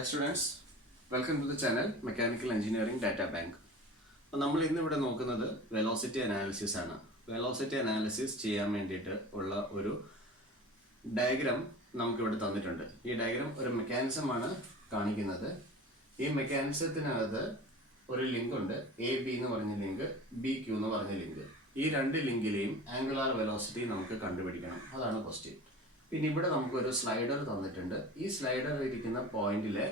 Hi students, welcome to the channel Mechanical Engineering Data Bank. അപ്പോൾ നമ്മൾ ഇന്ന് ഇവിടെ നോക്കുന്നത് വെലോസിറ്റി അനാലിസിസ് ആണ്. വെലോസിറ്റി അനാലിസിസ് ചെയ്യാൻ വേണ്ടിയിട്ട് ഉള്ള ഒരു ഡയഗ്രാം നമുക്കിവിടെ തന്നിട്ടുണ്ട്. ഈ ഡയഗ്രാം ഒരു മെക്കാനിസമാണ് കാണിക്കുന്നത്. ഈ മെക്കാനിസത്തിനകത്ത് ഒരു ലിങ്ക് ഉണ്ട്, എ ബി എന്ന് പറഞ്ഞ ലിങ്ക്, ബി ക്യൂ എന്ന് പറഞ്ഞ ലിങ്ക്. ഈ രണ്ട് ലിങ്കിലെയും ആംഗുലാർ വെലോസിറ്റി നമുക്ക് കണ്ടുപിടിക്കണം, അതാണ് ക്വസ്റ്റ്യൻ. പിന്നെ ഇവിടെ നമുക്കൊരു സ്ലൈഡർ തന്നിട്ടുണ്ട്. ഈ സ്ലൈഡർ ഇരിക്കുന്ന പോയിന്റിലെ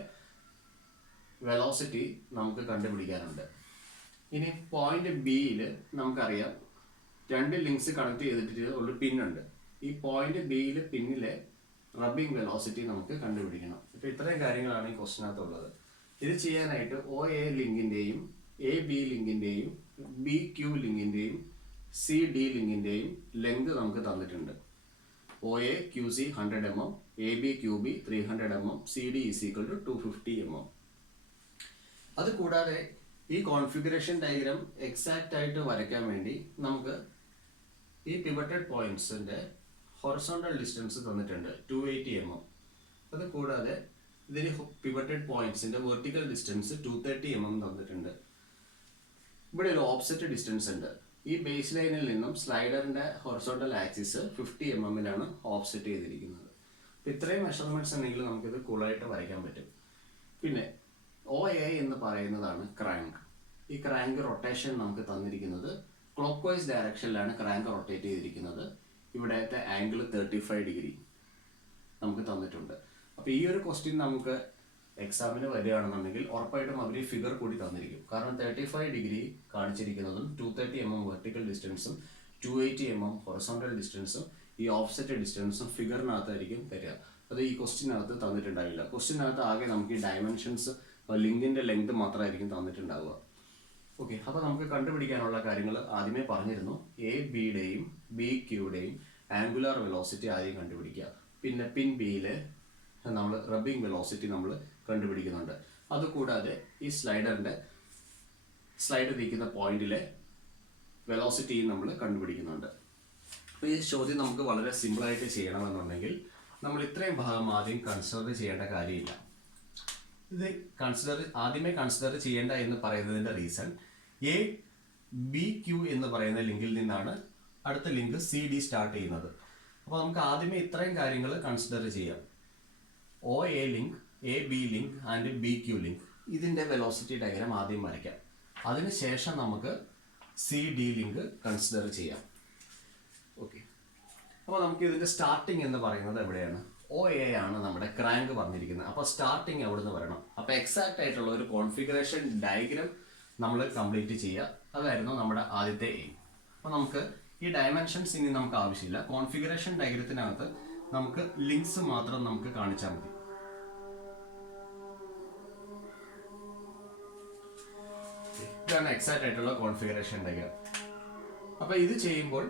വെലോസിറ്റി നമുക്ക് കണ്ടുപിടിക്കാനുണ്ട്. ഇനി പോയിന്റ് ബിയിൽ നമുക്കറിയാം രണ്ട് ലിങ്ക്സ് കണക്ട് ചെയ്തിട്ട് ഒരു പിന്നുണ്ട്. ഈ പോയിന്റ് ബിയിൽ പിന്നിലെ റബ്ബിംഗ് വെലോസിറ്റി നമുക്ക് കണ്ടുപിടിക്കണം. അപ്പോൾ ഇത്രയും കാര്യങ്ങളാണ് ഈ ക്വസ്റ്റിനകത്തുള്ളത്. ഇത് ചെയ്യാനായിട്ട് ഒ എ ലിങ്കിൻ്റെയും എ ബി ലിങ്കിൻ്റെയും ബി ക്യൂ ലിങ്കിൻ്റെയും സി ഡി ലിങ്കിൻ്റെയും ലെങ്ത് നമുക്ക് തന്നിട്ടുണ്ട്. OA QC 100 mm, AB QB 300 mm, CD is equal to 250 mm. അത് കൂടാതെ ഈ കോൺഫിഗറേഷൻ ഡയഗ്രാം എക്സാക്റ്റ് ആയിട്ട് വരയ്ക്കാൻ വേണ്ടി നമുക്ക് ഈ പിവറ്റഡ് പോയിന്റ്സിന്റെ ഹൊറിസോണ്ടൽ ഡിസ്റ്റൻസ് തന്നിട്ടുണ്ട് 280 mm. അത് കൂടാതെ ഇതിന് പിവറ്റഡ് പോയിന്റ്സിന്റെ വെർട്ടിക്കൽ ഡിസ്റ്റൻസ് 230 mm തന്നിട്ടുണ്ട്. ഇവിടെ ഒരു ഓഫ്സെറ്റ് ഡിസ്റ്റൻസ് ഉണ്ട്. ഈ ബേസ് ലൈനിൽ നിന്നും സ്ലൈഡറിന്റെ ഹൊറിസോണ്ടൽ ആക്സിസ് 50 mm ഓഫ്സെറ്റ് ചെയ്തിരിക്കുന്നത്. അപ്പോൾ ഇത്രയും മെഷർമെന്റ്സ് ഉണ്ടെങ്കിൽ നമുക്കിത് കൂളായിട്ട് വരയ്ക്കാൻ പറ്റും. പിന്നെ ഒ എ എന്ന് പറയുന്നതാണ് ക്രാങ്ക്. ഈ ക്രാങ്ക് റൊട്ടേഷൻ നമുക്ക് തന്നിരിക്കുന്നത് ക്ലോക്ക് വൈസ് ഡയറക്ഷനിലാണ് ക്രാങ്ക് റൊട്ടേറ്റ് ചെയ്തിരിക്കുന്നത്. ഇവിടത്തെ ആംഗിൾ 35 ഡിഗ്രി നമുക്ക് തന്നിട്ടുണ്ട്. അപ്പോൾ ഈ ഒരു ക്വസ്റ്റ്യൻ നമുക്ക് എക്സാമിന് വരികയാണെന്നുണ്ടെങ്കിൽ ഉറപ്പായിട്ടും അവർ ഈ ഫിഗർ കൂടി തന്നിരിക്കും. കാരണം 35 ഡിഗ്രി കാണിച്ചിരിക്കുന്നതും 230 mm വെർട്ടിക്കൽ ഡിസ്റ്റൻസും 280 mm ഹൊറിസോണ്ടൽ ഡിസ്റ്റൻസും ഈ ഓഫ്സെറ്റ് ഡിസ്റ്റൻസും ഫിഗറിനകത്തായിരിക്കും തരിക. അത് ഈ ക്വസ്റ്റ്യനകത്ത് തന്നിട്ടുണ്ടാവില്ല. ക്വസ്റ്റ്യനകത്ത് ആകെ നമുക്ക് ഈ ഡയമെൻഷൻസ് ലിങ്കിന്റെ ലെങ്ത് മാത്രമായിരിക്കും തന്നിട്ടുണ്ടാവുക. ഓക്കെ, അപ്പോൾ നമുക്ക് കണ്ടുപിടിക്കാനുള്ള കാര്യങ്ങൾ ആദ്യമേ പറഞ്ഞിരുന്നു. എ ബിയുടെയും ബി ക്യൂയുടെയും ആംഗുലാർ വെലോസിറ്റി ആദ്യം കണ്ടുപിടിക്കുക. പിന്നെ പിൻ ബിയിലെ നമ്മൾ റബ്ബിംഗ് വെലോസിറ്റി നമ്മൾ കണ്ടുപിടിക്കുന്നുണ്ട്. അതുകൂടാതെ ഈ സ്ലൈഡർ ഇരിക്കുന്ന പോയിന്റിലെ വെലോസിറ്റിയും നമ്മൾ കണ്ടുപിടിക്കുന്നുണ്ട്. അപ്പോൾ ഈ ചോദ്യം നമുക്ക് വളരെ സിമ്പിളായിട്ട് ചെയ്യണമെന്നുണ്ടെങ്കിൽ നമ്മൾ ഇത്രയും ഭാഗം ആദ്യം കൺസിഡർ ചെയ്യേണ്ട കാര്യമില്ല. ഇത് ആദ്യമേ കൺസിഡർ ചെയ്യേണ്ട എന്ന് പറയുന്നതിൻ്റെ റീസൺ എ ബി ക്യൂ എന്ന് പറയുന്ന ലിങ്കിൽ നിന്നാണ് അടുത്ത ലിങ്ക് സി ഡി സ്റ്റാർട്ട് ചെയ്യുന്നത്. അപ്പോൾ നമുക്ക് ആദ്യമേ ഇത്രയും കാര്യങ്ങൾ കൺസിഡർ ചെയ്യാം. O A link, A B link and B Q link, ഇതിൻ്റെ വെലോസിറ്റി ഡയഗ്രാം ആദ്യം വരയ്ക്കാം. അതിനുശേഷം നമുക്ക് സി ഡി ലിങ്ക് കൺസിഡർ ചെയ്യാം. ഓക്കെ, അപ്പോൾ നമുക്ക് ഇതിൻ്റെ സ്റ്റാർട്ടിങ് എന്ന് പറയുന്നത് എവിടെയാണ്? ഒ എ ആണ് നമ്മുടെ ക്രാങ്ക് പറഞ്ഞിരിക്കുന്നത്. അപ്പോൾ സ്റ്റാർട്ടിങ് എവിടെ നിന്ന് വരണം? അപ്പോൾ എക്സാക്റ്റ് ആയിട്ടുള്ള ഒരു കോൺഫിഗറേഷൻ ഡയഗ്രാം നമ്മൾ കംപ്ലീറ്റ് ചെയ്യുക. അതായിരുന്നു നമ്മുടെ ആദ്യത്തെ എയിം. അപ്പോൾ നമുക്ക് ഈ ഡയമെൻഷൻസ് ഇനി നമുക്ക് ആവശ്യമില്ല. കോൺഫിഗറേഷൻ ഡയഗ്രത്തിനകത്ത് നമുക്ക് ലിങ്ക്സ് മാത്രം നമുക്ക് കാണിച്ചാൽ മതി. ഇതാണ് എക്സാക്റ്റ് ആയിട്ടുള്ള കോൺഫിഗറേഷൻ ഡയഗ്രാം. അപ്പോൾ ഇത് ചെയ്യുമ്പോൾ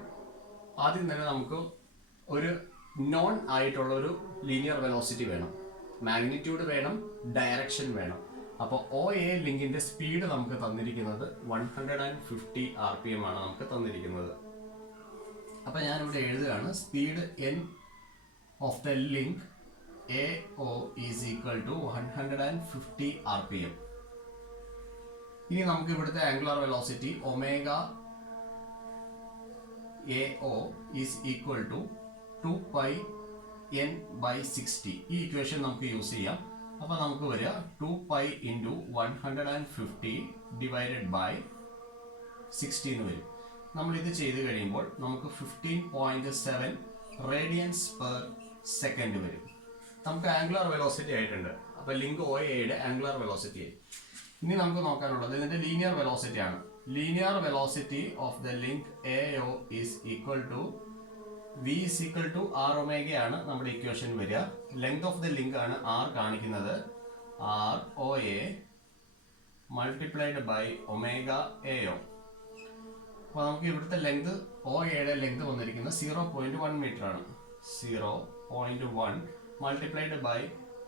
ആദ്യം തന്നെ നമുക്ക് ഒരു നോൺ ആയിട്ടുള്ള ഒരു ലീനിയർ വെലോസിറ്റി വേണം, മാഗ്നിറ്റ്യൂഡ് വേണം, ഡയറക്ഷൻ വേണം. അപ്പോൾ ഒ എ ലിങ്കിന്റെ സ്പീഡ് നമുക്ക് തന്നിരിക്കുന്നത് 150 RPM ആണ് നമുക്ക് തന്നിരിക്കുന്നത്. അപ്പോൾ ഞാനിവിടെ എഴുതുകയാണ് speed n of the link AO is equal to 150 RPM. ഇനി നമുക്ക് ഇവിടുത്തെ angular velocity omega AO is equal to 2 pi n by 60. ഈ ഇക്വേഷൻ നമുക്ക് യൂസ് ചെയ്യാം. അപ്പോൾ നമുക്ക് വരിക 2 pi into 150 divided by 60 എന്ന് വരും. നമ്മളിത് ചെയ്ത് കഴിയുമ്പോൾ നമുക്ക് 15.7 റേഡിയൻസ് പെർ സെക്കൻഡ് വരും. നമുക്ക് ആംഗുലാർ വെലോസിറ്റി ആയിട്ടുണ്ട്. അപ്പോൾ ലിങ്ക് ഒ എയുടെ ആംഗുലാർ വെലോസിറ്റി ആയി. ഇനി നമുക്ക് നോക്കാനുള്ളത് ഇതിന്റെ ലീനിയർ വെലോസിറ്റി ആണ്. Linear velocity of the link AO is equal to V is equal to R omega ആണ് നമ്മുടെ ഇക്വേഷൻ വരിക. ലെങ്ത് ഓഫ് ദ ലിങ്ക് ആണ് R കാണിക്കുന്നത്. R OA multiplied by omega AO. അപ്പോൾ നമുക്ക് ഇവിടുത്തെ ലെങ്ത് ഒ എയുടെ ലെങ്ത് വന്നിരിക്കുന്നത് 0.1 മീറ്റർ ആണ്. 0.1 multiplied by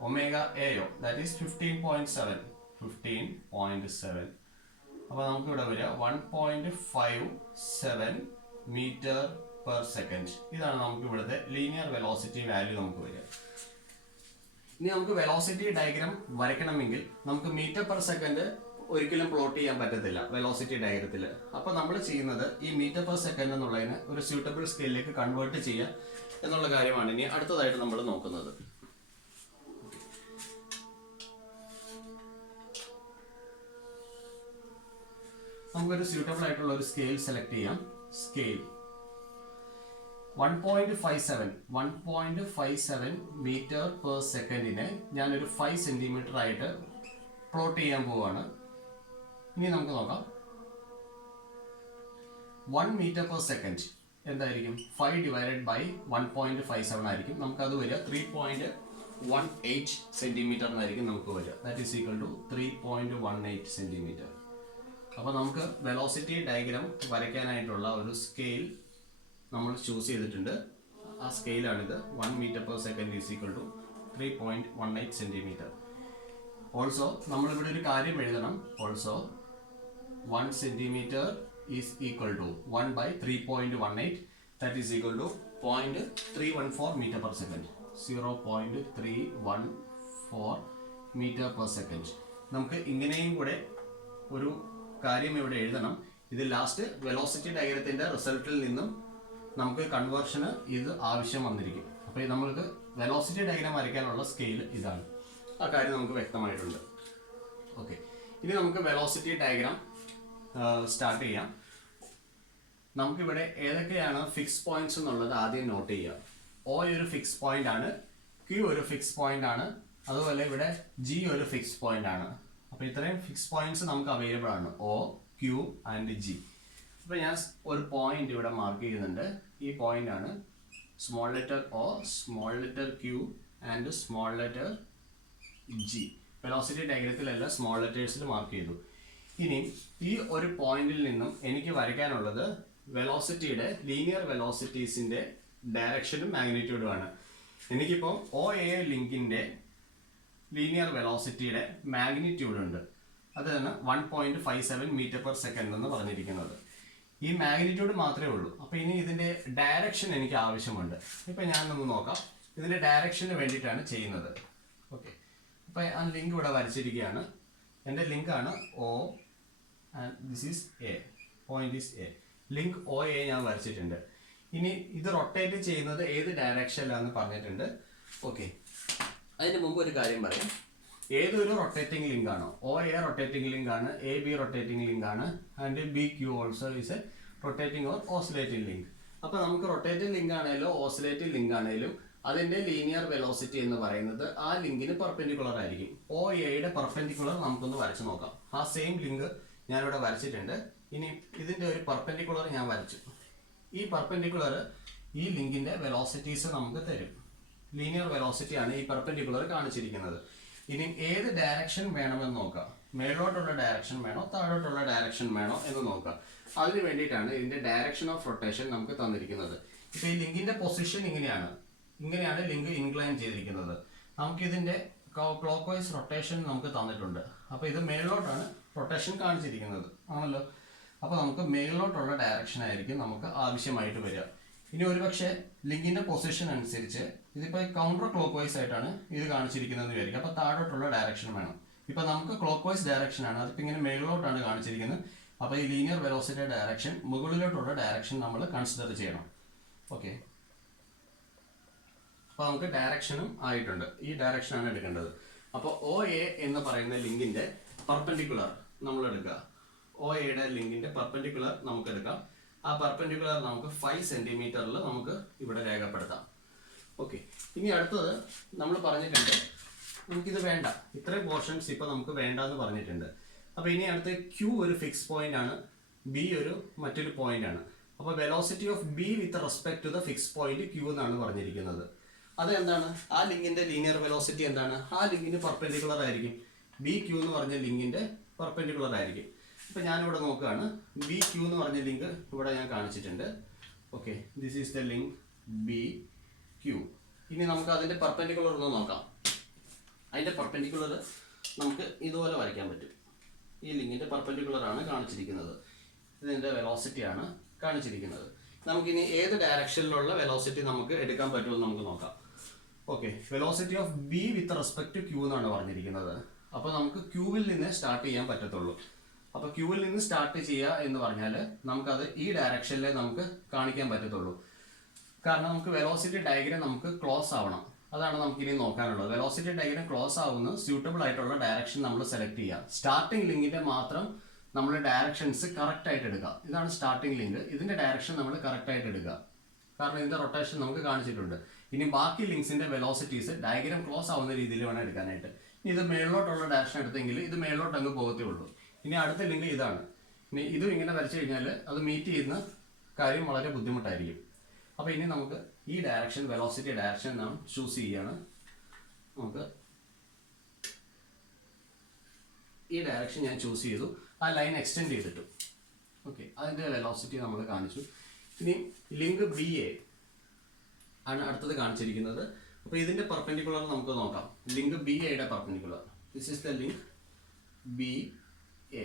omega AO, that is 15.7. അപ്പോൾ നമുക്ക് ഇവിടെ വരിക 1.57 മീറ്റർ പെർ സെക്കൻഡ്. ഇതാണ് നമുക്ക് ഇവിടുത്തെ ലീനിയർ വെലോസിറ്റി വാല്യൂ നമുക്ക് വരിക. ഇനി നമുക്ക് വെലോസിറ്റി ഡയഗ്രാം വരയ്ക്കണമെങ്കിൽ നമുക്ക് മീറ്റർ പെർ സെക്കൻഡ് ഒരിക്കലും പ്ലോട്ട് ചെയ്യാൻ പറ്റത്തില്ല വെലോസിറ്റി ഡയഗ്രത്തിൽ. അപ്പോൾ നമ്മൾ ചെയ്യുന്നത് ഈ മീറ്റർ പെർ സെക്കൻഡ് എന്നുള്ളതിന് ഒരു സ്യൂട്ടബിൾ സ്കെയിലിലേക്ക് കൺവേർട്ട് ചെയ്യുക എന്നുള്ള കാര്യമാണ് ഇനി അടുത്തതായിട്ട് നമ്മൾ നോക്കുന്നത്. നമുക്കൊരു സ്യൂട്ടബിൾ ആയിട്ടുള്ള ഒരു സ്കെയിൽ സെലക്ട് ചെയ്യാം. സ്കെയിൽ 1.57 മീറ്റർ പെർ സെക്കൻഡിനെ ഞാനൊരു 5 സെന്റിമീറ്റർ ആയിട്ട് പ്ലോട്ട് ചെയ്യാൻ പോവുകയാണ്. ഇനി നമുക്ക് നോക്കാം. 1 മീറ്റർ പെർ സെക്കൻഡ് എന്തായിരിക്കും? 5 ഡിവൈഡഡ് ബൈ 1.57 ആയിരിക്കും. നമുക്കത് വരിക 3.18 സെന്റിമീറ്റർ എന്നായിരിക്കും നമുക്ക് വരിക. That is equal to 3.18 centimetre. അപ്പോൾ നമുക്ക് വെലോസിറ്റി ഡയഗ്രാം വരയ്ക്കാനായിട്ടുള്ള ഒരു സ്കെയിൽ നമ്മൾ ചൂസ് ചെയ്തിട്ടുണ്ട്. ആ സ്കെയിലാണിത്. 1 metre per second is equal to 3.18 centimetre. Also നമ്മളിവിടെ ഒരു കാര്യം എഴുതണം. Also 1 centimetre is equal to 1 by 3.18 that is equal to 0.314 meter per second. 0.314 meter per second. നമുക്ക് ഇങ്ങനെയും കൂടെ ഒരു കാര്യം ഇവിടെ എഴുതണം. ഇത് ലാസ്റ്റ് വെലോസിറ്റി ഡയഗ്രത്തിന്റെ റിസൾട്ടിൽ നിന്നും നമുക്ക് കൺവേർഷന് ഇത് ആവശ്യം വന്നിരിക്കും. അപ്പോൾ നമ്മൾക്ക് വെലോസിറ്റി ഡയഗ്രാം വരയ്ക്കാനുള്ള സ്കെയിൽ ഇതാണ്. ആ കാര്യം നമുക്ക് വ്യക്തമായിട്ടുണ്ട്. ഓക്കെ, ഇനി നമുക്ക് വെലോസിറ്റി ഡയഗ്രാം സ്റ്റാർട്ട് ചെയ്യാം. നമുക്കിവിടെ ഏതൊക്കെയാണ് ഫിക്സ് പോയിന്റ്സ് എന്നുള്ളത് ആദ്യം നോട്ട് ചെയ്യുക. O ഒരു ഫിക്സ് പോയിന്റ് ആണ്, Q ഒരു ഫിക്സ് പോയിന്റ് ആണ്, അതുപോലെ ഇവിടെ G ഒരു ഫിക്സ് പോയിന്റ് ആണ്. അപ്പോൾ ഇത്രയും ഫിക്സ് പോയിന്റ്സ് നമുക്ക് അവൈലബിൾ ആണ്, O, Q ആൻഡ് G. അപ്പോൾ ഞാൻ ഒരു പോയിന്റ് ഇവിടെ മാർക്ക് ചെയ്യുന്നുണ്ട്. ഈ പോയിന്റ് ആണ് small letter O, small letter Q and small letter G. Velocity ഡയഗ്രത്തിലെല്ലാം സ്മോൾ ലെറ്റേഴ്സിൽ മാർക്ക് ചെയ്തു. ഇനി ഈ ഒരു പോയിന്റിൽ നിന്നും എനിക്ക് വരയ്ക്കാനുള്ളത് വെലോസിറ്റിയുടെ ലീനിയർ വെലോസിറ്റീസിന്റെ ഡയറക്ഷനും മാഗ്നിറ്റ്യൂഡും ആണ്. എനിക്കിപ്പോൾ OA ലിങ്കിന്റെ ലീനിയർ വെലോസിറ്റിയുടെ മാഗ്നിറ്റ്യൂഡ് ഉണ്ട്. അത് തന്നെ 1.57 മീറ്റർ പെർ സെക്കൻഡ് എന്ന് പറഞ്ഞിരിക്കുന്നത്. ഈ മാഗ്നിറ്റ്യൂഡ് മാത്രമേ ഉള്ളൂ. അപ്പോൾ ഇനി ഇതിന്റെ ഡയറക്ഷൻ എനിക്ക് ആവശ്യമുണ്ട്. ഇപ്പം ഞാനൊന്ന് നോക്കാം. ഇതിന്റെ ഡയറക്ഷന് വേണ്ടിയിട്ടാണ് ചെയ്യുന്നത്. ഓക്കെ, അപ്പോൾ ആ ലിങ്ക് ഇവിടെ വരച്ചിരിക്കുകയാണ്. എൻ്റെ ലിങ്കാണ് O and this is A. Point is A. Link OA ഞാൻ വരച്ചിട്ടുണ്ട്. ഇനി ഇത് റൊട്ടേറ്റ് ചെയ്യുന്നത് ഏത് ഡയറക്ഷനിലാണെന്ന് പറഞ്ഞിട്ടുണ്ട്. ഓക്കെ, അതിന് മുമ്പ് ഒരു കാര്യം പറയാം. ഏതൊരു റൊട്ടേറ്റിംഗ് ലിങ്ക് ആണോ, OA റൊട്ടേറ്റിംഗ് ലിങ്ക് ആണ്, AB റൊട്ടേറ്റിംഗ് ലിങ്ക് ആണ്, and BQ also is A rotating or oscillating link. അപ്പോൾ നമുക്ക് റൊട്ടേറ്റിംഗ് ലിങ്ക് ആണെങ്കിലും ഓസിലേറ്റിംഗ് ലിങ്ക് ആണെങ്കിലും അതിന്റെ ലീനിയർ വെലോസിറ്റി എന്ന് പറയുന്നത് ആ ലിങ്കിന് പെർപെൻഡിക്കുലർ ആയിരിക്കും. OAയുടെ പെർപെൻഡിക്കുലർ നമുക്കൊന്ന് വരച്ചു നോക്കാം. ആ സെയിം ലിങ്ക് ഞാനിവിടെ വരച്ചിട്ടുണ്ട്. ഇനി ഇതിന്റെ ഒരു പെർപെൻഡിക്കുലർ ഞാൻ വരച്ചു. ഈ പെർപെൻഡിക്കുലർ ഈ ലിങ്കിന്റെ വെലോസിറ്റീസ് നമുക്ക് തരും. ലീനിയർ വെലോസിറ്റി ആണ് ഈ പെർപെൻഡിക്കുലർ കാണിച്ചിരിക്കുന്നത്. ഇനി ഏത് ഡയറക്ഷൻ വേണമെന്ന് നോക്കാം. മേലോട്ടുള്ള ഡയറക്ഷൻ വേണോ താഴോട്ടുള്ള ഡയറക്ഷൻ വേണോ എന്ന് നോക്കാം. അതിന് വേണ്ടിയിട്ടാണ് ഇതിന്റെ ഡയറക്ഷൻ ഓഫ് റൊട്ടേഷൻ നമുക്ക് തന്നിരിക്കുന്നത്. ഇപ്പൊ ഈ ലിങ്കിന്റെ പൊസിഷൻ ഇങ്ങനെയാണ് ലിങ്ക് ഇൻക്ലൈൻ ചെയ്തിരിക്കുന്നത്. നമുക്ക് ഇതിന്റെ ക്ലോക്ക് വൈസ് റൊട്ടേഷൻ നമുക്ക് തന്നിട്ടുണ്ട്. അപ്പോൾ ഇത് മേളിലോട്ടാണ് റൊട്ടേഷൻ കാണിച്ചിരിക്കുന്നത് ആണല്ലോ. അപ്പോൾ നമുക്ക് മേളിലോട്ടുള്ള ഡയറക്ഷൻ ആയിരിക്കും നമുക്ക് ആവശ്യമായിട്ട് വരിക. ഇനി ഒരുപക്ഷെ ലിങ്കിന്റെ പൊസിഷൻ അനുസരിച്ച് ഇതിപ്പോൾ കൗണ്ടർ ക്ലോക്ക് വൈസ് ആയിട്ടാണ് ഇത് കാണിച്ചിരിക്കുന്നത് വിചാരിക്കും. അപ്പോൾ താഴോട്ടുള്ള ഡയറക്ഷൻ വേണം. ഇപ്പം നമുക്ക് ക്ലോക്ക് വൈസ് ഡയറക്ഷൻ ആണ്, അതിപ്പോൾ ഇങ്ങനെ മേളിലോട്ടാണ് കാണിച്ചിരിക്കുന്നത്. അപ്പോൾ ഈ ലീനിയർ വെലോസിറ്റി ഡയറക്ഷൻ മുകളിലോട്ടുള്ള ഡയറക്ഷൻ നമ്മൾ കൺസിഡർ ചെയ്യണം. ഓക്കെ, അപ്പോൾ നമുക്ക് ഡയറക്ഷനും ആയിട്ടുണ്ട്. ഈ ഡയറക്ഷനാണ് എടുക്കേണ്ടത്. അപ്പോൾ OA എന്ന് പറയുന്ന ലിങ്കിന്റെ പെർപെൻഡിക്കുലർ നമ്മൾ എടുക്കുക. OAയുടെ ലിങ്കിന്റെ പെർപെൻഡിക്കുലർ നമുക്ക് എടുക്കാം. ആ പെർപെൻഡിക്കുലർ നമുക്ക് 5 സെന്റിമീറ്ററിൽ നമുക്ക് ഇവിടെ രേഖപ്പെടുത്താം. ഓക്കെ, ഇനി അടുത്തത് നമ്മൾ പറഞ്ഞിട്ടുണ്ട് നമുക്കിത് വേണ്ട, ഇത്രയും പോർഷൻസ് ഇപ്പോൾ നമുക്ക് വേണ്ട എന്ന് പറഞ്ഞിട്ടുണ്ട്. അപ്പോൾ ഇനി അടുത്ത് Q ഒരു ഫിക്സ് പോയിന്റ് ആണ്, B ഒരു മറ്റൊരു പോയിന്റ് ആണ്. അപ്പോൾ velocity of B with respect to the fix point Q എന്നാണ് പറഞ്ഞിരിക്കുന്നത്. അത് എന്താണ്? ആ ലിങ്കിന്റെ ലീനിയർ വെലോസിറ്റി എന്താണ്? ആ ലിങ്കിന് പെർപെൻഡിക്കുലർ ആയിരിക്കും. BQ എന്ന് പറഞ്ഞ ലിങ്കിന്റെ പെർപെൻഡിക്കുലർ ആയിരിക്കും. ഇപ്പം ഞാനിവിടെ നോക്കുകയാണ്. BQ എന്ന് പറഞ്ഞ ലിങ്ക് ഇവിടെ ഞാൻ കാണിച്ചിട്ടുണ്ട്. Okay, this is the link BQ. ഇനി നമുക്ക് അതിന്റെ പെർപെൻഡിക്കുലർ ഒന്ന് നോക്കാം. അതിന്റെ പെർപെൻഡിക്കുലർ നമുക്ക് ഇതുപോലെ വരയ്ക്കാൻ പറ്റും. ഈ ലിങ്കിന്റെ പെർപെൻഡിക്കുലർ ആണ് കാണിച്ചിരിക്കുന്നത്. ഇതിന്റെ വെലോസിറ്റി ആണ് കാണിച്ചിരിക്കുന്നത്. നമുക്കിനി ഏത് ഡയറക്ഷനിലുള്ള വെലോസിറ്റി നമുക്ക് എടുക്കാൻ പറ്റുമെന്ന് നമുക്ക് നോക്കാം. Okay, velocity of B with respect to Q എന്നാണ് പറഞ്ഞിരിക്കുന്നത്. അപ്പോൾ നമുക്ക് ക്യൂവിൽ നിന്ന് സ്റ്റാർട്ട് ചെയ്യാൻ പറ്റത്തുള്ളൂ. അപ്പോൾ ക്യൂവിൽ നിന്ന് സ്റ്റാർട്ട് ചെയ്യുക എന്ന് പറഞ്ഞാൽ നമുക്കത് ഈ ഡയറക്ഷനിൽ നമുക്ക് കാണിക്കാൻ പറ്റത്തുള്ളൂ. കാരണം നമുക്ക് വെലോസിറ്റി ഡയഗ്രം നമുക്ക് ക്ലോസ് ആവണം. അതാണ് നമുക്ക് ഇനി നോക്കാനുള്ളത്. വെലോസിറ്റി ഡയഗ്രം ക്ലോസ് ആവുന്ന സ്യൂട്ടബിൾ ആയിട്ടുള്ള ഡയറക്ഷൻ നമ്മൾ സെലക്ട് ചെയ്യുക. സ്റ്റാർട്ടിംഗ് ലിങ്കിന്റെ മാത്രം നമ്മൾ ഡയറക്ഷൻസ് കറക്റ്റ് ആയിട്ട് എടുക്കുക. ഇതാണ് സ്റ്റാർട്ടിംഗ് ലിങ്ക്. ഇതിന്റെ ഡയറക്ഷൻ നമ്മൾ കറക്റ്റ് ആയിട്ട് എടുക്കുക. കാരണം ഇതിന്റെ റൊട്ടേഷൻ നമുക്ക് കാണിച്ചിട്ടുണ്ട്. ഇനി ബാക്കി ലിങ്ക്സിന്റെ വെലോസിറ്റീസ് ഡയഗ്രം ക്ലോസ് ആവുന്ന രീതിയിൽ വേണം എടുക്കാനായിട്ട്. ഇനി ഇത് മേളിലോട്ടുള്ള ഡയറക്ഷൻ എടുത്തെങ്കിൽ ഇത് മേളിലോട്ട് അങ്ങ് പോകത്തേ ഉള്ളൂ. ഇനി അടുത്ത ലിങ്ക് ഇതാണ്. ഇനി ഇതും ഇങ്ങനെ വരച്ചു കഴിഞ്ഞാൽ അത് മീറ്റ് ചെയ്യുന്ന കാര്യം വളരെ ബുദ്ധിമുട്ടായിരിക്കും. അപ്പോൾ ഇനി നമുക്ക് ഈ ഡയറക്ഷൻ, വെലോസിറ്റി ഡയറക്ഷൻ നാം ചൂസ് ചെയ്യുകയാണ്. നമുക്ക് ഈ ഡയറക്ഷൻ ഞാൻ ചൂസ് ചെയ്തു. ആ ലൈൻ എക്സ്റ്റെൻഡ് ചെയ്തിട്ടു. ഓക്കെ, അതിൻ്റെ വെലോസിറ്റി നമ്മൾ കാണിച്ചു. ഇനി ലിങ്ക് ബി എ ആണ് അടുത്തത് കാണിച്ചിരിക്കുന്നത്. അപ്പോൾ ഇതിൻ്റെ പെർപെൻഡിക്കുലർ നമുക്ക് നോക്കാം. ലിങ്ക് ബി എയുടെ perpendicular, this is the link B A.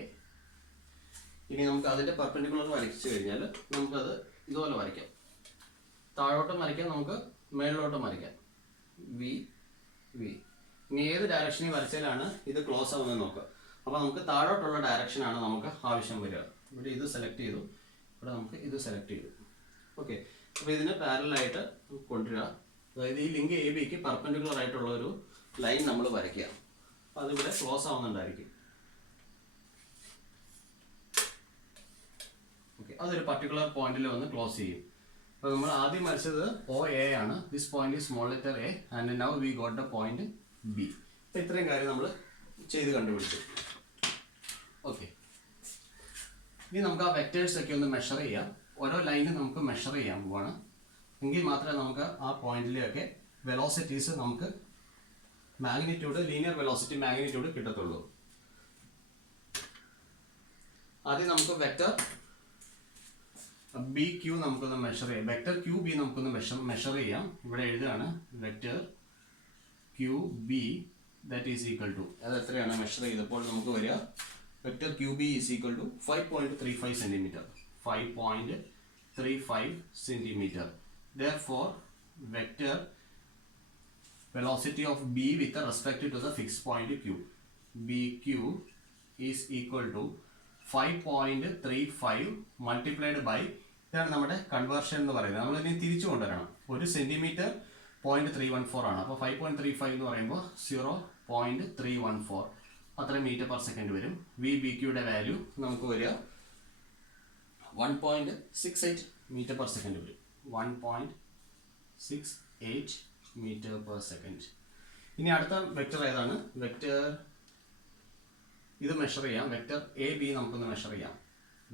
ഇനി നമുക്ക് അതിൻ്റെ പെർപെൻഡിക്കുലർ വരച്ചു കഴിഞ്ഞാൽ നമുക്കത് ഇതുപോലെ വരയ്ക്കാം. താഴോട്ടും വരയ്ക്കാം, നമുക്ക് മേളിലോട്ടും വരയ്ക്കാം. V V. ഇനി ഏത് ഡയറക്ഷനിൽ വരച്ചാലാണ് ഇത് ക്ലോസ് ആവുന്നത് നോക്കുക. അപ്പോൾ നമുക്ക് താഴോട്ടുള്ള ഡയറക്ഷനാണ് നമുക്ക് ആവശ്യം വരിക. ഇവിടെ ഇത് സെലക്ട് ചെയ്തു, ഇവിടെ നമുക്ക് ഇത് സെലക്ട് ചെയ്തു. ഓക്കെ, അപ്പോൾ ഇതിന് പാരലായിട്ട് കൊണ്ടുവരിക. അതായത് ഈ ലിങ്ക് എ ബിക്ക് പെർപെൻഡിക്കുലർ ആയിട്ടുള്ള ഒരു ലൈൻ നമ്മൾ വരയ്ക്കുക. അപ്പോൾ അതിവിടെ ക്ലോസ് ആവുന്നുണ്ടായിരിക്കും. ഓക്കെ, അതൊരു പർട്ടിക്കുലർ പോയിന്റിൽ വന്ന് ക്ലോസ് ചെയ്യും. അപ്പോൾ നമ്മൾ ആദ്യം വരച്ചത് ഒ എ ആണ്. This point is small letter A and now we got the point B. അപ്പോൾ ഇത്രയും കാര്യം നമ്മൾ ചെയ്ത് കണ്ടുപിടിച്ചു. ഓക്കെ, ഇനി നമുക്ക് ആ വെക്ടേഴ്സ് ഒക്കെ ഒന്ന് മെഷർ ചെയ്യാം. ഓരോ ലൈനും നമുക്ക് മെഷർ ചെയ്യാൻ പോവാണ്. എങ്കിൽ മാത്രമേ നമുക്ക് ആ പോയിന്റിലെയൊക്കെ വെലോസിറ്റീസ് നമുക്ക് മാഗ്നിറ്റ്യൂഡ്, ലീനിയർ വെലോസിറ്റി മാഗ്നിറ്റ്യൂഡ് കിട്ടത്തുള്ളൂ. ആദ്യം നമുക്ക് വെക്ടർ ബി ക്യൂ നമുക്കൊന്ന് മെഷർ ചെയ്യാം. വെക്ടർ ക്യൂ ബി നമുക്കൊന്ന് മെഷർ ചെയ്യാം. ഇവിടെ എഴുതുകയാണ് vector Q B that is equal to, അത് എത്രയാണ് മെഷർ ചെയ്തപ്പോൾ നമുക്ക് വരിക. Vector Q B is equal to 5.35 centimetre. 5.35 centimetre. Therefore, vector velocity of B with respect to the fixed point Q, BQ is equal to 5.35 multiplied by, ഇതാണ് നമ്മുടെ conversion എന്ന് പറയുന്നത്. നമ്മൾ ഇനി തിരിച്ചു കൊണ്ടുവരണം. ഒരു സെൻറ്റിമീറ്റർ 0.314 ആണ്. അപ്പോൾ 5.35 എന്ന് പറയുമ്പോൾ 0.314 അത്രയും മീറ്റർ പെർ സെക്കൻഡ് വരും. വി ബി ക്യൂയുടെ വാല്യൂ നമുക്ക് വരിക 1.68 മീറ്റർ പെർ സെക്കൻഡ് വരും. 1.68 മീറ്റർ പെർ സെക്കൻഡ്. ഇനി അടുത്ത വെക്ടർ ഏതാണ്? വെക്ടർ ഇത് മെഷർ ചെയ്യാം. വെക്ടർ എ ബി നമുക്കൊന്ന് മെഷർ ചെയ്യാം.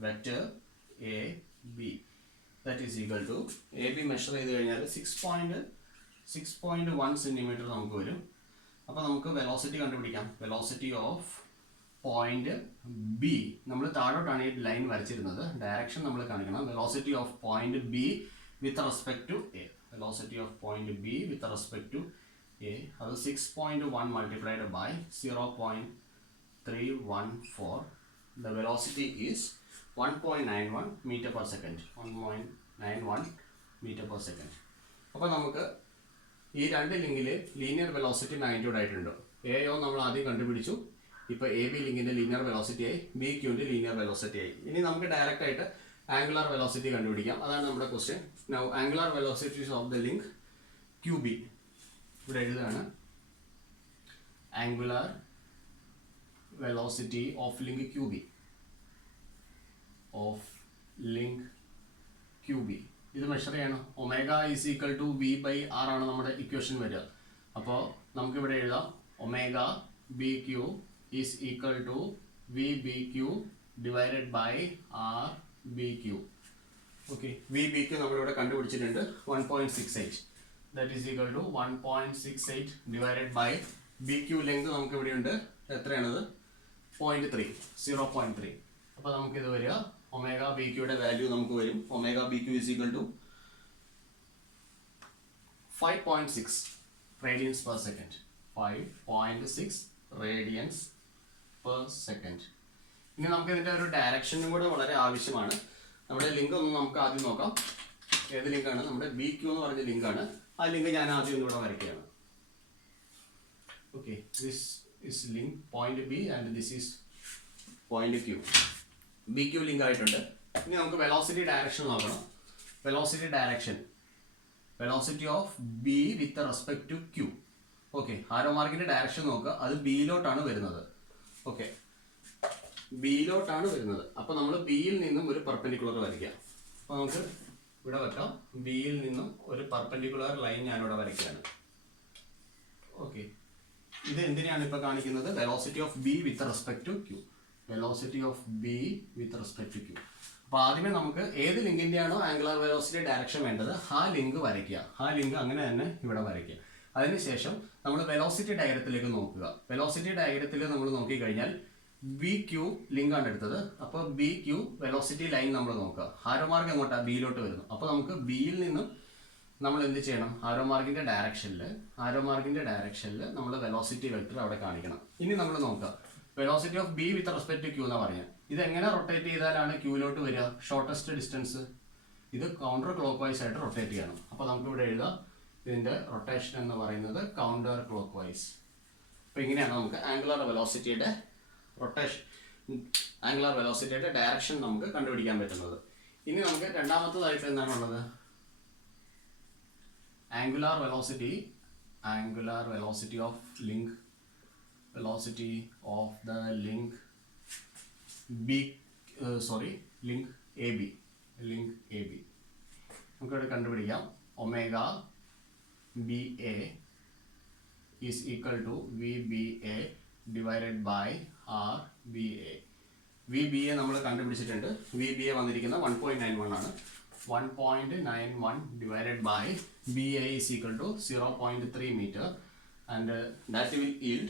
Vector A B that is equal to, A B measure ചെയ്ത് കഴിഞ്ഞാൽ 6.1 സെൻറ്റിമീറ്റർ നമുക്ക് വരും. അപ്പോൾ നമുക്ക് വെലോസിറ്റി കണ്ടുപിടിക്കാം. വെലോസിറ്റി ഓഫ് പോയിന്റ് ബി, നമ്മൾ താഴോട്ടാണ് ഈ ലൈൻ വരച്ചിരുന്നത്. ഡയറക്ഷൻ നമ്മൾ കാണിക്കണം. Velocity of point B with respect to A. Velocity of point B with respect to A. അത് 6.1 multiplied by 0.314. The velocity is 1.91 meter per second. 1.91 meter per second. അപ്പോൾ നമുക്ക് ഈ രണ്ട് ലിങ്കിൽ ലീനിയർ വെലോസിറ്റി മാഗ്നിറ്റ്യൂഡ് ആയിട്ടുണ്ട്. A O നമ്മൾ ആദ്യം കണ്ടുപിടിച്ചു. ഇപ്പോൾ എ ബി ലിങ്കിൻ്റെ ലീനിയർ വെലോസിറ്റി ആയി, ബി ക്യൂവിൻ്റെ ലീനിയർ വെലോസിറ്റി ആയി. ഇനി നമുക്ക് ഡയറക്റ്റ് ആയിട്ട് ആംഗുലാർ വെലോസിറ്റി കണ്ടുപിടിക്കാം. അതാണ് നമ്മുടെ question. Now angular velocities of the link Q B ഇവിടെ എഴുതുകയാണ്. Angular velocity of link Q B, of link Q B. ഇത് മെഷർ ചെയ്യണം. Omega is equal to V by R ആണ് നമ്മുടെ ഇക്വേഷൻ വരിക. അപ്പോൾ നമുക്കിവിടെ എഴുതാം omega B Q is equal to V B Q divided by R B Q. Okay, V B Q നമ്മളിവിടെ കണ്ടുപിടിച്ചിട്ടുണ്ട് 1.68. That is equal to 1.68 divided by B Q length നമുക്ക് ഇവിടെ ഉണ്ട്. എത്രയാണത്? 0.3. അപ്പോൾ നമുക്കിത് വരിക ഒമേഗ ബി ക്യൂയുടെ വാല്യൂ നമുക്ക് വരും. Omega B Q is equal to 5.6 radians per second. 5.6 radians per second. ഇനി നമുക്ക് ഇതിൻ്റെ ഒരു ഡയറക്ഷനും കൂടെ വളരെ ആവശ്യമാണ്. നമ്മുടെ ലിങ്ക് ഒന്ന് നമുക്ക് ആദ്യം നോക്കാം. ഏത് ലിങ്കാണ്? നമ്മുടെ ബി ക്യൂ എന്ന് പറഞ്ഞ ലിങ്കാണ്. ആ ലിങ്ക് ഞാൻ ആദ്യം ഒന്നുകൂടെ വരയ്ക്കുകയാണ്. Okay, this is link point B and this is point Q. BQ link ആയിട്ടുണ്ട്. ഇനി നമുക്ക് വെലോസിറ്റി ഡയറക്ഷൻ നോക്കണം. Velocity direction, velocity of B with respect to Q. Okay, arrow മാർക്കിന്റെ ഡയറക്ഷൻ നോക്കുക, അത് ബിയിലോട്ടാണ് വരുന്നത്. ഓക്കെ, ബിയിലോട്ടാണ് വരുന്നത്. അപ്പോൾ നമ്മൾ ബിയിൽ നിന്നും ഒരു പെർപെൻഡിക്കുലർ വരയ്ക്കാം. അപ്പോൾ നമുക്ക് ഇവിടെ വെക്കാം, ബിയിൽ നിന്നും ഒരു പെർപെൻഡിക്കുലർ ലൈൻ ഞാനിവിടെ വരയ്ക്കുകയാണ്. ഓക്കെ, ഇത് എന്തിനാണ് ഇപ്പോൾ കാണിക്കുന്നത്? Velocity of B with respect to Q. Velocity of B with respect to Q. അപ്പോൾ ആദ്യമേ നമുക്ക് ഏത് ലിങ്കിൻ്റെയാണോ ആംഗുലർ വെലോസിറ്റി ഡയറക്ഷൻ വേണ്ടത് ആ ലിങ്ക് വരയ്ക്കുക. ആ ലിങ്ക് അങ്ങനെ തന്നെ ഇവിടെ വരയ്ക്കുക. അതിനുശേഷം നമ്മൾ വെലോസിറ്റി ഡയഗ്രത്തിലേക്ക് നോക്കുക. വെലോസിറ്റി ഡയഗ്രത്തിൽ നമ്മൾ നോക്കിക്കഴിഞ്ഞാൽ ബി ക്യൂ ലിങ്കാണ് എടുത്തത്. അപ്പോൾ ബി ക്യൂ വെലോസിറ്റി ലൈൻ നമ്മൾ നോക്കുക. ആരോ മാർഗ് എങ്ങോട്ടാണ്? ബിയിലോട്ട് വരുന്നു. അപ്പോൾ നമുക്ക് ബിയിൽ നിന്നും നമ്മൾ എന്ത് ചെയ്യണം? ആരോ മാർഗിന്റെ ഡയറക്ഷനിൽ നമ്മൾ വെലോസിറ്റി വെക്ടർ അവിടെ കാണിക്കണം. ഇനി നമ്മൾ നോക്കുക, velocity of B with respect to Q എന്ന് പറഞ്ഞാൽ ഇത് എങ്ങനെ റൊട്ടേറ്റ് ചെയ്താലാണ് ക്യൂവിലോട്ട് വരിക? Shortest distance. ഇത് കൗണ്ടർ ക്ലോക്ക് വൈസ് ആയിട്ട് റൊട്ടേറ്റ് ചെയ്യണം. അപ്പോൾ നമുക്ക് ഇവിടെ എഴുതാം, ഇതിന്റെ റൊട്ടേഷൻ എന്ന് പറയുന്നത് കൗണ്ടർ ക്ലോക്ക് വൈസ്. അപ്പോൾ ഇങ്ങനെയാണ് നമുക്ക് ആംഗുലർ വെലോസിറ്റിയുടെ റൊട്ടേഷൻ, ആംഗുലർ വെലോസിറ്റിയുടെ ഡയറക്ഷൻ നമുക്ക് കണ്ടുപിടിക്കാൻ പറ്റുന്നത്. ഇനി നമുക്ക് രണ്ടാമത്തതായിട്ട് എന്താണുള്ളത്? angular velocity of link, velocity of the link link AB നമുക്ക് ഇവിടെ കണ്ടുപിടിക്കാം. Omega BA is equal to VBA divided by RBA. VBA നമ്മൾ കണ്ടുപിടിച്ചിട്ടുണ്ട്. VBA വന്നിരിക്കുന്ന 1.91 ആണ്. 1.91 divided by BA is equal to 0.3 meter, and that will give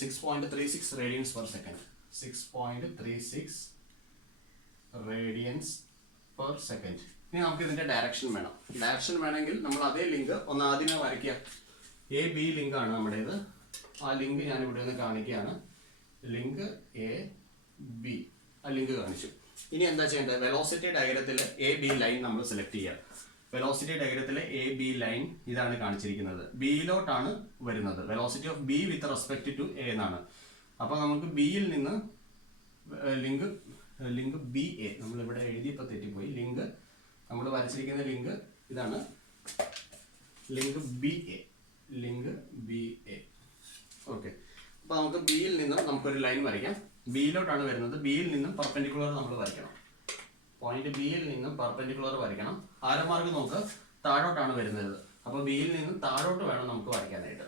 6.36 radians per second. 6.36 radians per second. ഇനി നമുക്ക് ഇതിന്റെ direction വേണം. ഡയറക്ഷൻ വേണമെങ്കിൽ നമ്മൾ അതേ ലിങ്ക് ഒന്ന് ആദ്യമേ വരയ്ക്കുക. എ ബി ലിങ്ക് ആണ് നമ്മുടേത്. ആ ലിങ്ക് ഞാൻ ഇവിടെ നിന്ന് കാണിക്കുകയാണ്. ലിങ്ക് എ ബി, ആ ലിങ്ക് കാണിച്ചു. ഇനി എന്താ ചെയ്യേണ്ടത്? വെലോസിറ്റി ഡയഗ്രത്തിലെ എ ബി ലൈൻ നമ്മൾ സെലക്ട് ചെയ്യുക. വെലോസിറ്റി ഡയഗ്രത്തിലെ എ ബി ലൈൻ ഇതാണ് കാണിച്ചിരിക്കുന്നത്. ബിയിലോട്ടാണ് വരുന്നത്. Velocity of B with respect to A എന്നാണ്. അപ്പോൾ നമുക്ക് ബിയിൽ നിന്ന് ലിങ്ക് ബി എ, നമ്മളിവിടെ എഴുതിയപ്പോൾ തെറ്റിപ്പോയി. ലിങ്ക് നമ്മൾ വരച്ചിരിക്കുന്ന ലിങ്ക് ഇതാണ്, ലിങ്ക് ബി എ. ഓക്കെ, അപ്പോൾ നമുക്ക് ബിയിൽ നിന്നും നമുക്കൊരു ലൈൻ വരയ്ക്കാം. ബിയിലോട്ടാണ് വരുന്നത്. ബിയിൽ നിന്നും പെർപെൻഡിക്കുലർ നമ്മൾ വരയ്ക്കണം. പോയിന്റ് ബിയിൽ നിന്നും പെർപെൻഡിക്കുലർ വരയ്ക്കണം. ആരോ മാർഗ് നോക്ക്, താഴോട്ടാണ് വരുന്നത്. അപ്പോൾ ബിയിൽ നിന്നും താഴോട്ട് വേണം നമുക്ക് വരയ്ക്കാനായിട്ട്.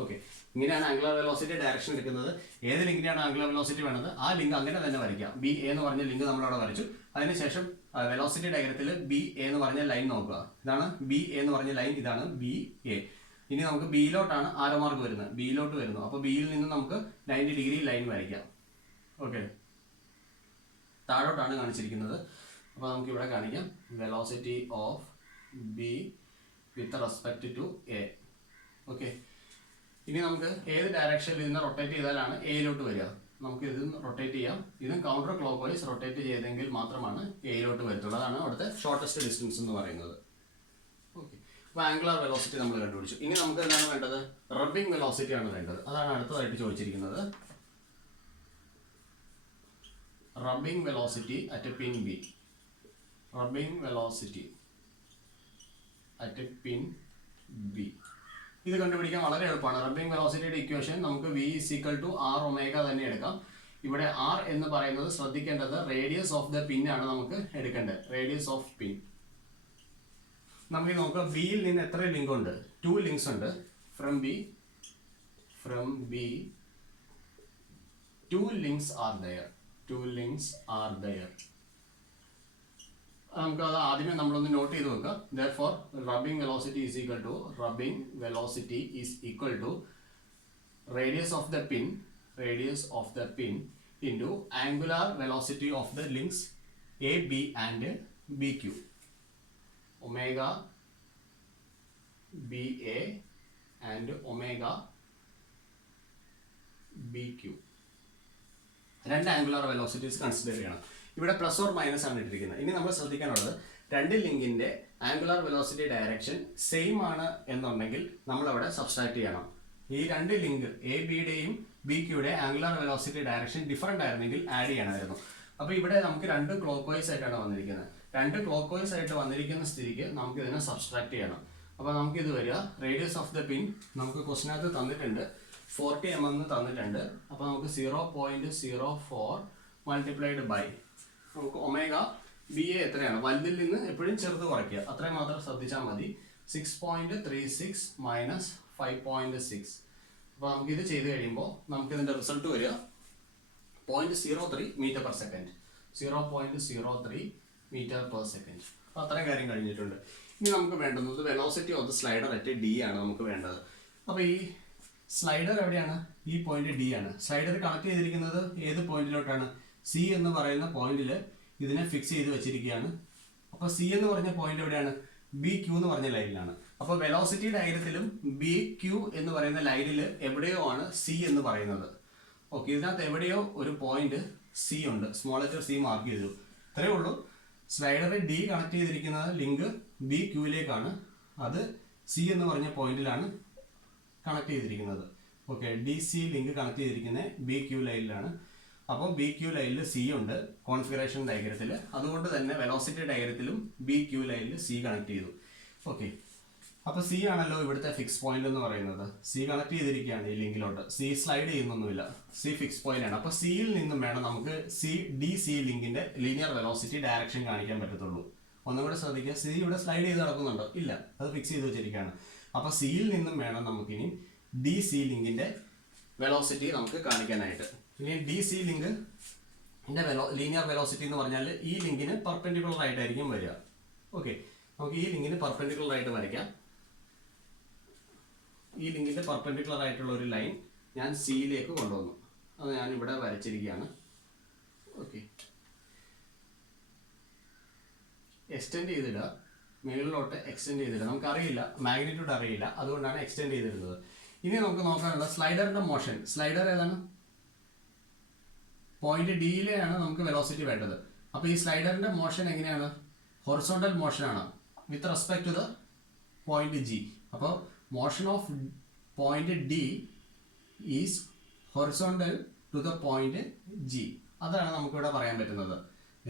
ഓക്കെ, ഇങ്ങനെയാണ് ആംഗുലർ വെലോസിറ്റി ഡയറക്ഷൻ എടുക്കുന്നത്. ഏത് ലിങ്കിനാണ് ആംഗുലർ വെലോസിറ്റി വേണ്ടത് ആ ലിങ്ക് അങ്ങനെ തന്നെ വരയ്ക്കാം. ബി എ എന്ന് പറഞ്ഞ ലിങ്ക് നമ്മളവിടെ വരച്ചു. അതിനുശേഷം വെലോസിറ്റി ഡയഗ്രത്തിൽ ബി എ എന്ന് പറഞ്ഞ ലൈൻ നോക്കുക. ഇതാണ് ബി എ എന്ന് പറഞ്ഞ ലൈൻ, ഇതാണ് ബി എ. ഇനി നമുക്ക് ബിയിലോട്ടാണ് ആരോ മാർഗ് വരുന്നത്. ബിയിലോട്ട് വരുന്നു. അപ്പോൾ ബിയിൽ നിന്ന് നമുക്ക് 90 ഡിഗ്രി ലൈൻ വരയ്ക്കാം. ഓക്കെ, താഴോട്ടാണ് കാണിച്ചിരിക്കുന്നത്. അപ്പോൾ നമുക്ക് ഇവിടെ കാണിക്കാം velocity of B with respect to A. Okay, ഇനി നമുക്ക് ഏത് ഡയറക്ഷനിൽ ഇതിനെ റൊട്ടേറ്റ് ചെയ്താലാണ് എയിലോട്ട് വരിക? നമുക്ക് ഇത് റൊട്ടേറ്റ് ചെയ്യാം. ഇതും കൗണ്ടർ ക്ലോക്ക് വൈസ് റൊട്ടേറ്റ് ചെയ്തെങ്കിൽ മാത്രമാണ് എയിലോട്ട് വരത്തുള്ളൂ. അതാണ് അവിടുത്തെ ഷോർട്ടസ്റ്റ് ഡിസ്റ്റൻസ് എന്ന് പറയുന്നത്. ഓക്കെ, അപ്പോൾ ആംഗുലർ വെലോസിറ്റി നമ്മൾ കണ്ടുപിടിച്ചു. ഇനി നമുക്ക് എന്താണ് വേണ്ടത്? റബ്ബിംഗ് വെലോസിറ്റി ആണ് വേണ്ടത്. അതാണ് അടുത്തതായിട്ട് ചോദിച്ചിരിക്കുന്നത്. rubbing velocity at a pin B. Rubbing velocity at a pin B. ഇത് കണ്ടുപിടിക്കാൻ വളരെ എളുപ്പമാണ്. റബ്ബിംഗ് വെലോസിറ്റിയുടെ ഇക്വേഷൻ നമുക്ക് V is equal to R omega തന്നെ എടുക്കാം. ഇവിടെ R എന്ന് പറയുന്നത് ശ്രദ്ധിക്കേണ്ടത് റേഡിയസ് ഓഫ് ദ പിൻ ആണ് നമുക്ക് എടുക്കേണ്ടത്. റേഡിയസ് ഓഫ് പിൻ നമുക്ക് നോക്കാം. ബിയിൽ നിന്ന് എത്ര ലിങ്ക് ഉണ്ട്? 2 ലിങ്ക്സ് ഉണ്ട്. From B 2 links are there. നമുക്ക് അത് ആദ്യമേ നമ്മളൊന്ന് നോട്ട് ചെയ്ത് വെക്കുക. therefore rubbing velocity is equal to radius of the pin into angular velocity of the links A, B and BQ. Omega BA and omega BQ. രണ്ട് angular velocities consider ചെയ്യണം. ഇവിടെ plus or minus ആണ് ഇട്ടിരിക്കുന്നത്. ഇനി നമ്മൾ ശ്രദ്ധിക്കാനുള്ളത് രണ്ട് ലിങ്കിന്റെ ആംഗുലാർ വെലോസിറ്റി ഡയറക്ഷൻ സെയിം ആണ് എന്നുണ്ടെങ്കിൽ നമ്മൾ അവിടെ സബ്സ്ട്രാക്ട് ചെയ്യണം. ഈ രണ്ട് ലിങ്ക് എ ബിയുടെയും ബി ക്യൂടെ ആംഗുലാർ വെലോസിറ്റി ഡയറക്ഷൻ ഡിഫറെന്റ് ആയിരുന്നെങ്കിൽ ആഡ് ചെയ്യണമായിരുന്നു. അപ്പോൾ ഇവിടെ നമുക്ക് രണ്ട് ക്ലോക്ക് വൈസ് ആയിട്ടാണ് വന്നിരിക്കുന്നത്. രണ്ട് ക്ലോക്ക് വൈസ് ആയിട്ട് വന്നിരിക്കുന്ന സ്ഥിതിക്ക് നമുക്ക് ഇതിനെ സബ്സ്ട്രാക്ട് ചെയ്യണം. അപ്പോൾ നമുക്ക് ഇത് വരിക, റേഡിയസ് ഓഫ് ദ പിൻ നമുക്ക് ക്വസ്റ്റിനകത്ത് തന്നിട്ടുണ്ട് 40 mm തന്നിട്ടുണ്ട്. അപ്പോൾ നമുക്ക് 0.04 മൾട്ടിപ്ലൈഡ് ബൈ നമുക്ക് ഒമേഗ ബി എ എത്രയാണ്, വലുതിൽ നിന്ന് എപ്പോഴും ചെറുത് കുറയ്ക്കുക, അത്രയും മാത്രം ശ്രദ്ധിച്ചാൽ മതി. 6.36 മൈനസ് 5.6. അപ്പോൾ നമുക്കിത് ചെയ്ത് കഴിയുമ്പോൾ നമുക്ക് ഇതിൻ്റെ റിസൾട്ട് വരിക 0.03 metre per second. 0.03 metre per second. അപ്പോൾ അത്രയും കാര്യം കഴിഞ്ഞിട്ടുണ്ട്. ഇനി നമുക്ക് വേണ്ടുന്നത് velocity of the slider at D ആണ് നമുക്ക് വേണ്ടത്. അപ്പോൾ ഈ സ്ലൈഡർ എവിടെയാണ്? ഈ പോയിന്റ് ഡി ആണ്. സ്ലൈഡർ കണക്ട് ചെയ്തിരിക്കുന്നത് ഏത് പോയിന്റിലോട്ടാണ്? സി എന്ന് പറയുന്ന പോയിന്റിൽ ഇതിനെ ഫിക്സ് ചെയ്ത് വെച്ചിരിക്കുകയാണ്. അപ്പോൾ സി എന്ന് പറഞ്ഞ പോയിന്റ് എവിടെയാണ്? ബി ക്യൂ എന്ന് പറഞ്ഞ ലൈനിലാണ്. അപ്പോൾ വെലോസിറ്റി ഡയഗ്രത്തിലും ബി ക്യൂ എന്ന് പറയുന്ന ലൈനിൽ എവിടെയോ ആണ് സി എന്ന് പറയുന്നത്. ഓക്കെ, ഇതിനകത്ത് എവിടെയോ ഒരു പോയിന്റ് സി ഉണ്ട്, സ്മോൾ ലെറ്റർ സി മാർക്ക് ചെയ്തു. ഇത്രയേ ഉള്ളൂ. സ്ലൈഡറിൽ ഡി കണക്ട് ചെയ്തിരിക്കുന്നത് ലിങ്ക് ബി ക്യൂയിലേക്കാണ്. അത് സി എന്ന് പറഞ്ഞ പോയിന്റിലാണ് കണക്ട് ചെയ്തിരിക്കുന്നത്. Okay, D C link connect ചെയ്തിരിക്കുന്നത് ബി ക്യൂ ലൈനിലാണ്. അപ്പോൾ ബി ക്യൂ ലൈനിൽ സി ഉണ്ട് കോൺഫിഗറേഷൻ ഡയഗ്രത്തിൽ. അതുകൊണ്ട് തന്നെ വെലോസിറ്റി ഡയഗ്രത്തിലും ബി ക്യൂ ലൈനിൽ സി കണക്ട് ചെയ്തു. ഓക്കെ, അപ്പോൾ സി ആണല്ലോ ഇവിടുത്തെ ഫിക്സ് പോയിന്റ് എന്ന് പറയുന്നത്. സി കണക്ട് ചെയ്തിരിക്കുകയാണ് ഈ ലിങ്കിലോട്ട്. സി സ്ലൈഡ് ചെയ്യുന്നൊന്നുമില്ല, സി ഫിക്സ് പോയിന്റ് ആണ്. അപ്പോൾ സിയിൽ നിന്നും വേണം നമുക്ക് ഡി സി ലിങ്കിന്റെ ലീനിയർ വെലോസിറ്റി ഡയറക്ഷൻ കാണിക്കാൻ പറ്റത്തുള്ളൂ. ഒന്നും കൂടെ ശ്രദ്ധിക്കുക, സി ഇവിടെ സ്ലൈഡ് ചെയ്ത് നടക്കുന്നുണ്ടോ? ഇല്ല, അത് ഫിക്സ് ചെയ്ത് വെച്ചിരിക്കുകയാണ്. അപ്പോൾ സിയിൽ നിന്നും വേണം നമുക്കിനി ഡി സി ലിങ്കിന്റെ വെലോസിറ്റി നമുക്ക് കാണിക്കാനായിട്ട്. ഇനി D C link linear velocity എന്ന് പറഞ്ഞാൽ ഈ ലിങ്കിന് പെർപെൻഡിക്കുലർ ആയിട്ടായിരിക്കും വരിക. ഓക്കെ, നമുക്ക് ഈ ലിങ്കിന് പെർപെൻഡിക്കുലർ ആയിട്ട് വരയ്ക്കാം. ഈ ലിങ്കിന്റെ പെർപെൻഡിക്കുലർ ആയിട്ടുള്ള ഒരു ലൈൻ ഞാൻ സിയിലേക്ക് കൊണ്ടുവന്നു. അത് ഞാൻ ഇവിടെ വരച്ചിരിക്കുകയാണ്. ഓക്കെ, എക്സ്റ്റെൻഡ് ചെയ്തിടുക, മുകളിലോട്ട് എക്സ്റ്റെൻഡ് ചെയ്തിടുക. നമുക്കറിയില്ല, മാഗ്നിറ്റ്യൂഡ് അറിയില്ല, അതുകൊണ്ടാണ് എക്സ്റ്റെൻഡ് ചെയ്തിരുന്നത്. ഇനി നമുക്ക് നോക്കാനുള്ള സ്ലൈഡറിന്റെ മോഷൻ. സ്ലൈഡർ ഏതാണ്? പോയിന്റ് ഡിയിലെയാണ് നമുക്ക് വെലോസിറ്റി വേണ്ടത്. അപ്പോൾ ഈ സ്ലൈഡറിന്റെ മോഷൻ എങ്ങനെയാണ്? ഹൊറിസോണ്ടൽ മോഷൻ ആണ് with respect to the point G. അപ്പോൾ motion of point D is horizontal to the point G. അതാണ് നമുക്കിവിടെ പറയാൻ പറ്റുന്നത്.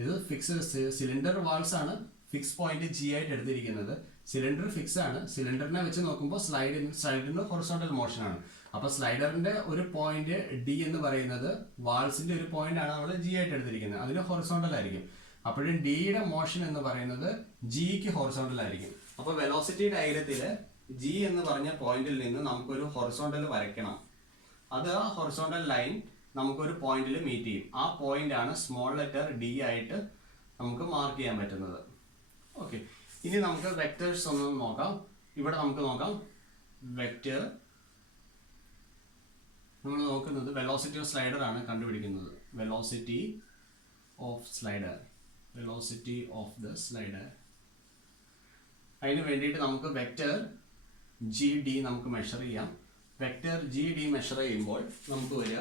ഇത് ഫിക്സ് സിലിണ്ടർ വാൾസ് ആണ് ഫിക്സ് പോയിന്റ് ജി ആയിട്ട് എടുത്തിരിക്കുന്നത്. സിലിണ്ടർ ഫിക്സ് ആണ്. സിലിണ്ടറിനെ വെച്ച് നോക്കുമ്പോൾ സ്ലൈഡിന് ഹൊറിസോണ്ടൽ മോഷൻ ആണ്. അപ്പോൾ സ്ലൈഡറിന്റെ ഒരു പോയിന്റ് ഡി എന്ന് പറയുന്നത് വാൾസിന്റെ ഒരു പോയിന്റ് ആണ് നമ്മൾ ജി ആയിട്ട് എടുത്തിരിക്കുന്നത്. അതിന് ഹൊറിസോണ്ടൽ ആയിരിക്കും. അപ്പോഴും ഡിയുടെ മോഷൻ എന്ന് പറയുന്നത് ജിക്ക് ഹൊറിസോണ്ടൽ ആയിരിക്കും. അപ്പോൾ വെലോസിറ്റി ഡയഗ്രത്തില് ജി എന്ന് പറഞ്ഞ പോയിന്റിൽ നിന്ന് നമുക്കൊരു ഹൊറിസോണ്ടൽ വരയ്ക്കണം. അത് ആ ഹൊറിസോണ്ടൽ ലൈൻ നമുക്കൊരു പോയിന്റിൽ മീറ്റ് ചെയ്യും. ആ പോയിന്റ് ആണ് സ്മോൾ ലെറ്റർ ഡി ആയിട്ട് നമുക്ക് മാർക്ക് ചെയ്യാൻ പറ്റുന്നത്. ഓക്കെ, ഇനി നമുക്ക് വെക്ടേഴ്സ് ഒന്ന് നോക്കാം. ഇവിടെ നമുക്ക് നോക്കാം വെക്ടർ. നമ്മൾ നോക്കുന്നത് വെലോസിറ്റി ഓഫ് സ്ലൈഡർ ആണ് കണ്ടുപിടിക്കുന്നത്. Velocity of slider, velocity of the slider. അതിന് വേണ്ടിയിട്ട് നമുക്ക് വെക്ടർ ജി ഡി നമുക്ക് മെഷർ ചെയ്യാം. വെക്ടർ ജി ഡി മെഷർ ചെയ്യുമ്പോൾ നമുക്ക് വരിക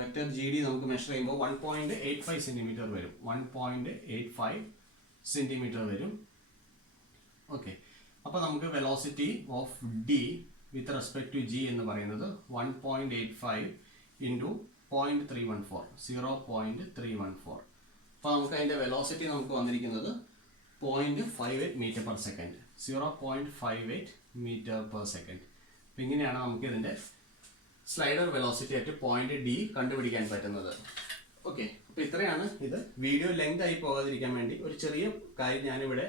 വെക്ടർ ജി ഡി നമുക്ക് മെഷർ ചെയ്യുമ്പോൾ 1.85 സെന്റിമീറ്റർ വരും. 1.85 സെന്റിമീറ്റർ വരും. ഓക്കെ, അപ്പോൾ നമുക്ക് velocity of D with respect to G എന്ന് പറയുന്നത് 1.85 ഇൻറ്റു 0.314, 0.314. അപ്പോൾ നമുക്ക് അതിൻ്റെ വെലോസിറ്റി നമുക്ക് വന്നിരിക്കുന്നത് 0.58 metre per second, 0.58 metre per second. അപ്പം ഇങ്ങനെയാണ് നമുക്ക് ഇതിൻ്റെ സ്ലൈഡർ വെലോസിറ്റി ആയിട്ട് പോയിന്റ് ഡി കണ്ടുപിടിക്കാൻ പറ്റുന്നത്. ഓക്കെ, അപ്പോൾ ഇത്രയാണ് ഇത്. വീഡിയോ ലെങ്ത് ആയി പോകാതിരിക്കാൻ വേണ്ടി ഒരു ചെറിയ കാര്യം ഞാനിവിടെ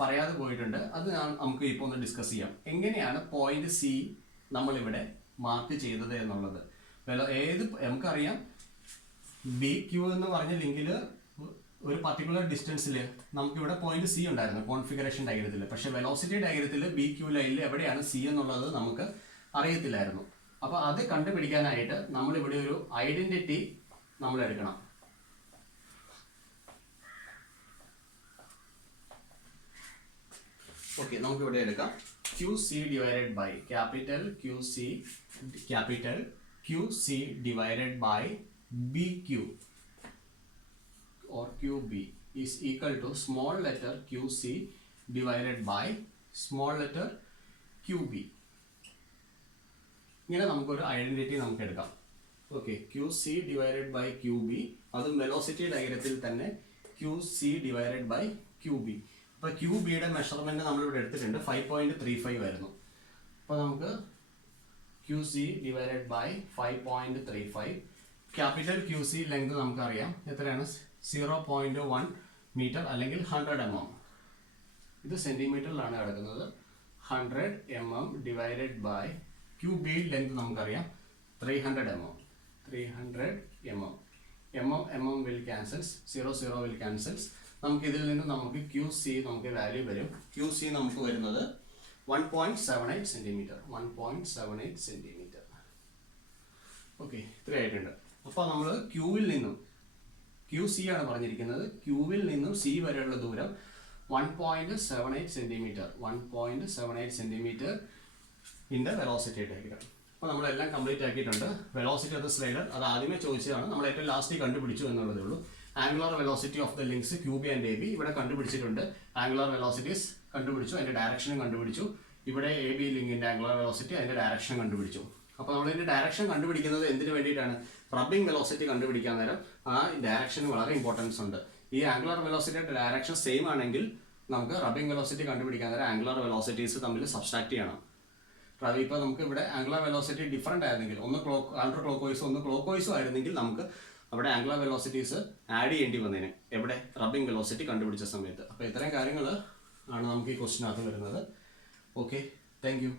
പറയാതെ പോയിട്ടുണ്ട്. അത് നമുക്ക് ഇപ്പോൾ ഒന്ന് ഡിസ്കസ് ചെയ്യാം. എങ്ങനെയാണ് പോയിന്റ് സി നമ്മളിവിടെ മാർക്ക് ചെയ്തത് എന്നുള്ളത്. നമുക്കറിയാം ബി ക്യൂ എന്ന് പറഞ്ഞ ലിങ്കിൽ ഒരു പർട്ടിക്കുലർ ഡിസ്റ്റൻസിൽ നമുക്കിവിടെ പോയിന്റ് സി ഉണ്ടായിരുന്നു കോൺഫിഗറേഷൻ ഡയഗ്രത്തിൽ. പക്ഷേ വെലോസിറ്റി ഡയഗ്രത്തിൽ ബി ക്യൂ ലൈനിൽ എവിടെയാണ് സി എന്നുള്ളത് നമുക്ക് അറിയത്തില്ലായിരുന്നു. അപ്പോൾ അത് കണ്ടുപിടിക്കാനായിട്ട് നമ്മളിവിടെ ഒരു ഐഡന്റിറ്റി നമ്മൾ എടുക്കണം. ഓക്കെ, നമുക്കിവിടെ എടുക്കാം QC divided by capital QC, capital Q QC divided by BQ or QB is equal to small letter QC divided by small letter QB. ഇങ്ങനെ നമുക്കൊരു ഐഡന്റിറ്റി നമുക്ക് എടുക്കാം. Okay, QC divided by QB, അതും velocity ഡയഗ്രത്തിൽ തന്നെ QC divided by QB. അപ്പോൾ QBയുടെ measurement നമ്മളിവിടെ എടുത്തിട്ടുണ്ട് 5.35 ആയിരുന്നു. അപ്പോൾ നമുക്ക് QC divided by 5.35. Capital QC length നമുക്കറിയാം എത്രയാണ്, 0.1 മീറ്റർ അല്ലെങ്കിൽ 100 mm. ഇത് സെന്റിമീറ്ററിലാണ് കിടക്കുന്നത്. 100 mm divided by QB length നമുക്കറിയാം 300 mm. 300 mm. mm will cancels, 0 will cancels. നമുക്ക് ഇതിൽ നിന്ന് നമുക്ക് QC നമുക്ക് വാല്യൂ വരും. QC നമുക്ക് വരുന്നത് 1.78 സെന്റിമീറ്റർ. 1.78 സെന്റിമീറ്റർ. ഓക്കെ, ഇത്രയായിട്ടുണ്ട്. അപ്പോൾ നമ്മൾ ക്യൂവിൽ നിന്നും, QC ആണ് പറഞ്ഞിരിക്കുന്നത്, ക്യൂവിൽ നിന്നും C വരെയുള്ള ദൂരം 1.78 സെന്റിമീറ്റർ. 1.78 സെന്റിമീറ്റർ ഇൻ്റെ വെലോസിറ്റി ഡയഗ്രം. അപ്പോൾ നമ്മളെല്ലാം കംപ്ലീറ്റ് ആക്കിയിട്ടുണ്ട്. വെലോസിറ്റി ഓഫ് ദ സ്ലൈഡർ അത് ആദ്യമേ ചോദിച്ചതാണ്, നമ്മൾ ഏറ്റവും ലാസ്റ്റ് കണ്ടുപിടിച്ചു എന്നുള്ളതേ ഉള്ളൂ. Angular velocity of the links QB and AB ഇവിടെ കണ്ടുപിടിച്ചിട്ടുണ്ട്. ആംഗുലർ വെലോസിറ്റീസ് കണ്ടുപിടിച്ചു, അതിൻ്റെ ഡയറക്ഷനും കണ്ടുപിടിച്ചു. ഇവിടെ AB ലിങ്കിൻ്റെ ആംഗുലർ വെലോസിറ്റി, അതിൻ്റെ ഡയറക്ഷൻ കണ്ടുപിടിച്ചു. അപ്പോൾ നമ്മൾ ഇതിൻ്റെ ഡയറക്ഷൻ കണ്ടുപിടിക്കുന്നത് എന്തിനു വേണ്ടിയിട്ടാണ്? റബ്ബിംഗ് വെലോസിറ്റി കണ്ടുപിടിക്കാൻ നേരം ആ ഡയറക്ഷന് വളരെ ഇമ്പോർട്ടൻസ് ഉണ്ട്. ഈ ആംഗുലർ വെലോസിറ്റിയുടെ ഡയറക്ഷൻ സെയിം ആണെങ്കിൽ നമുക്ക് റബ്ബിംഗ് വെലോസിറ്റി കണ്ടുപിടിക്കാൻ നേരം ആംഗുലർ വെലോസിറ്റീസ് തമ്മിൽ സബ്സ്ട്രാക്ട് ചെയ്യണം. ഇപ്പോൾ നമുക്ക് ഇവിടെ ആംഗുലർ വെലോസിറ്റി ഡിഫറൻ്റ് ആയിരുന്നെങ്കിൽ, ഒന്ന് കൗണ്ടർ ക്ലോക്ക് വൈസും ഒന്ന് ക്ലോക്ക് വൈസും ആയിരുന്നെങ്കിൽ നമുക്ക് അവിടെ ആംഗുലർ വെലോസിറ്റീസ് ആഡ് ചെയ്യേണ്ടി വന്നേനെ എവിടെ, റബ്ബിംഗ് വെലോസിറ്റി കണ്ടുപിടിച്ച സമയത്ത്. അപ്പോൾ ഇത്തരം കാര്യങ്ങൾ ആണ് നമുക്ക് ഈ ക്വസ്റ്റിനകത്ത് വരുന്നത്. Okay, thank you.